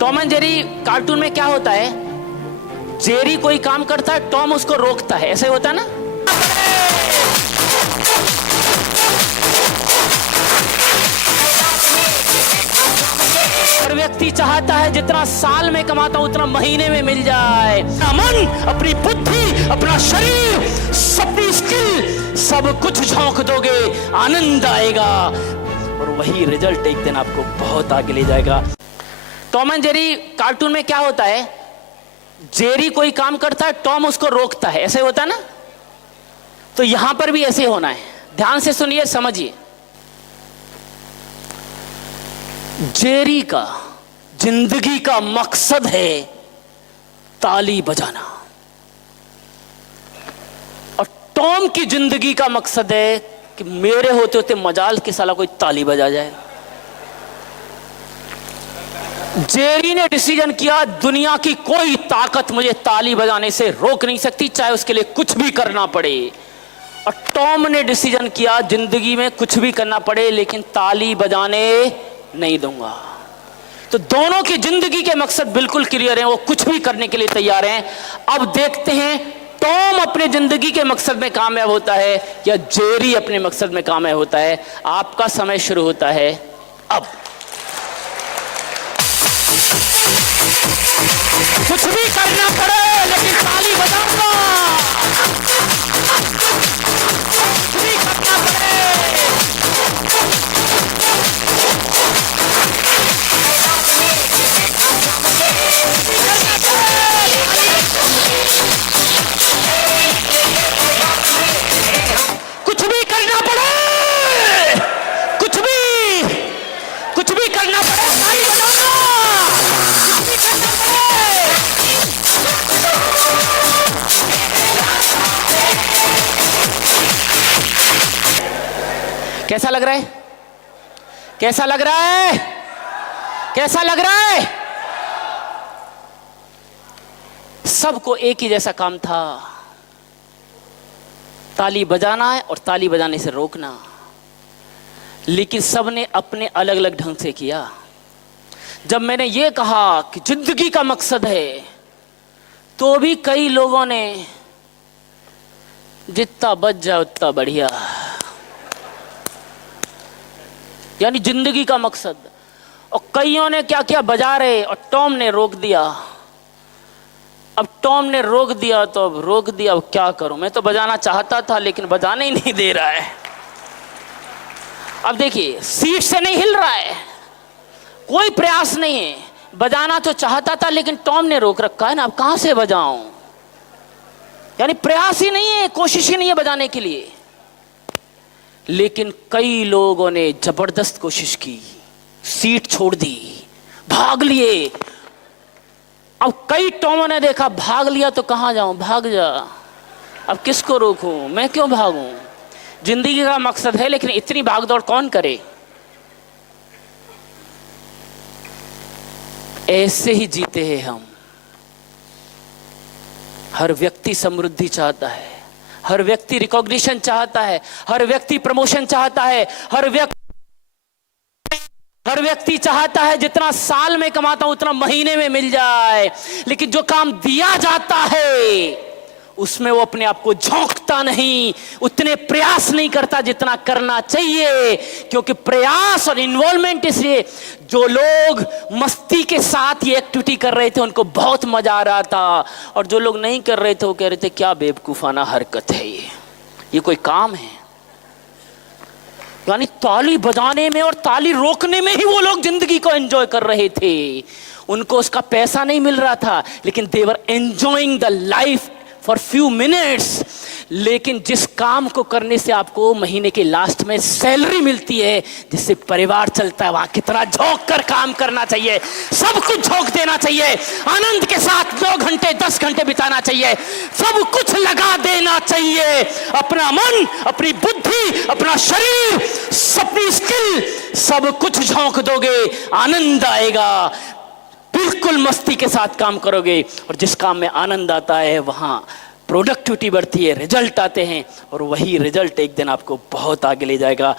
Tom and Jerry cartoon में क्या होता है, जेरी कोई काम करता है, टॉम उसको रोकता है, ऐसे होता है ना। हर व्यक्ति चाहता है जितना साल में कमाता हूं उतना महीने में मिल जाए। अपना मन, अपनी बुद्धि, अपना शरीर, अपनी स्किल, सब कुछ झोंक दोगे, आनंद आएगा और वही रिजल्ट एक दिन आपको बहुत आगे ले जाएगा। टॉम एंड जेरी कार्टून में क्या होता है, जेरी कोई काम करता है, टॉम उसको रोकता है, ऐसे होता है ना। तो यहां पर भी ऐसे होना है, ध्यान से सुनिए, समझिए। जेरी का जिंदगी का मकसद है ताली बजाना और टॉम की जिंदगी का मकसद है कि मेरे होते होते मजाल के साला कोई ताली बजा जाए। जेरी ने डिसीजन किया दुनिया की कोई ताकत मुझे ताली बजाने से रोक नहीं सकती, चाहे उसके लिए कुछ भी करना पड़े। और टॉम ने डिसीजन किया जिंदगी में कुछ भी करना पड़े लेकिन ताली बजाने नहीं दूंगा। तो दोनों की जिंदगी के मकसद बिल्कुल क्लियर हैं, वो कुछ भी करने के लिए तैयार हैं। अब देखते हैं टॉम अपने जिंदगी के मकसद में कामयाब होता है या जेरी अपने मकसद में कामयाब होता है। आपका समय शुरू होता है अब। कुछ भी करना पड़े लेकिन ताली बजाऊंगा, कुछ भी करना पड़े। कुछ भी करना पड़े, कुछ भी करना पड़े, ताली बजाऊंगा, कुछ भी करना पड़े। कैसा लग रहा है, कैसा लग रहा है, कैसा लग रहा है? सबको एक ही जैसा काम था, ताली बजाना है और ताली बजाने से रोकना, लेकिन सबने अपने अलग अलग ढंग से किया। जब मैंने ये कहा कि जिंदगी का मकसद है, तो भी कई लोगों ने जितना बच जाए उतना बढ़िया, यानी जिंदगी का मकसद। और कईयों ने क्या क्या बजा रहे और टॉम ने रोक दिया। अब टॉम ने रोक दिया तो अब रोक दिया, अब क्या करूं, मैं तो बजाना चाहता था लेकिन बजाने ही नहीं दे रहा है। अब देखिए, सीट से नहीं हिल रहा है, कोई प्रयास नहीं है, बजाना तो चाहता था लेकिन टॉम ने रोक रखा है ना, अब कहां से बजाऊं, यानी प्रयास ही नहीं है, कोशिश ही नहीं है बजाने के लिए। लेकिन कई लोगों ने जबरदस्त कोशिश की, सीट छोड़ दी, भाग लिए। अब कई टॉमों ने देखा भाग लिया तो कहां जाऊं, भाग जा, अब किसको रोकूं, मैं क्यों भागूं, जिंदगी का मकसद है लेकिन इतनी भागदौड़ कौन करे। ऐसे ही जीते हैं हम। हर व्यक्ति समृद्धि चाहता है, हर व्यक्ति रिकॉग्निशन चाहता है, हर व्यक्ति प्रमोशन चाहता है, हर व्यक्ति चाहता है जितना साल में कमाता हूं उतना महीने में मिल जाए। लेकिन जो काम दिया जाता है उसमें वो अपने आप को झोंकता नहीं, उतने प्रयास नहीं करता जितना करना चाहिए, क्योंकि प्रयास और इन्वॉल्वमेंट, इसलिए जो लोग मस्ती के साथ ये एक्टिविटी कर रहे थे उनको बहुत मजा आ रहा था, और जो लोग नहीं कर रहे थे वो कह रहे थे क्या बेवकूफाना हरकत है ये कोई काम है। यानी ताली बजाने में और ताली रोकने में ही वो लोग जिंदगी को एंजॉय कर रहे थे। उनको उसका पैसा नहीं मिल रहा था लेकिन they were enjoying the life for few minutes. लेकिन जिस काम को करने से आपको महीने के लास्ट में सैलरी मिलती है, जिससे परिवार चलता है, वहां कितना झोंक कर काम करना चाहिए, सब कुछ झोंक देना चाहिए, आनंद के साथ 2 घंटे 10 घंटे बिताना चाहिए, सब कुछ लगा देना चाहिए, अपना मन, अपनी बुद्धि, अपना शरीर, अपनी स्किल, सब कुछ झोंक दोगे, आनंद आएगा। बिल्कुल मस्ती के साथ काम करोगे और जिस काम में आनंद आता है वहां प्रोडक्टिविटी बढ़ती है, रिजल्ट आते हैं, और वही रिजल्ट एक दिन आपको बहुत आगे ले जाएगा।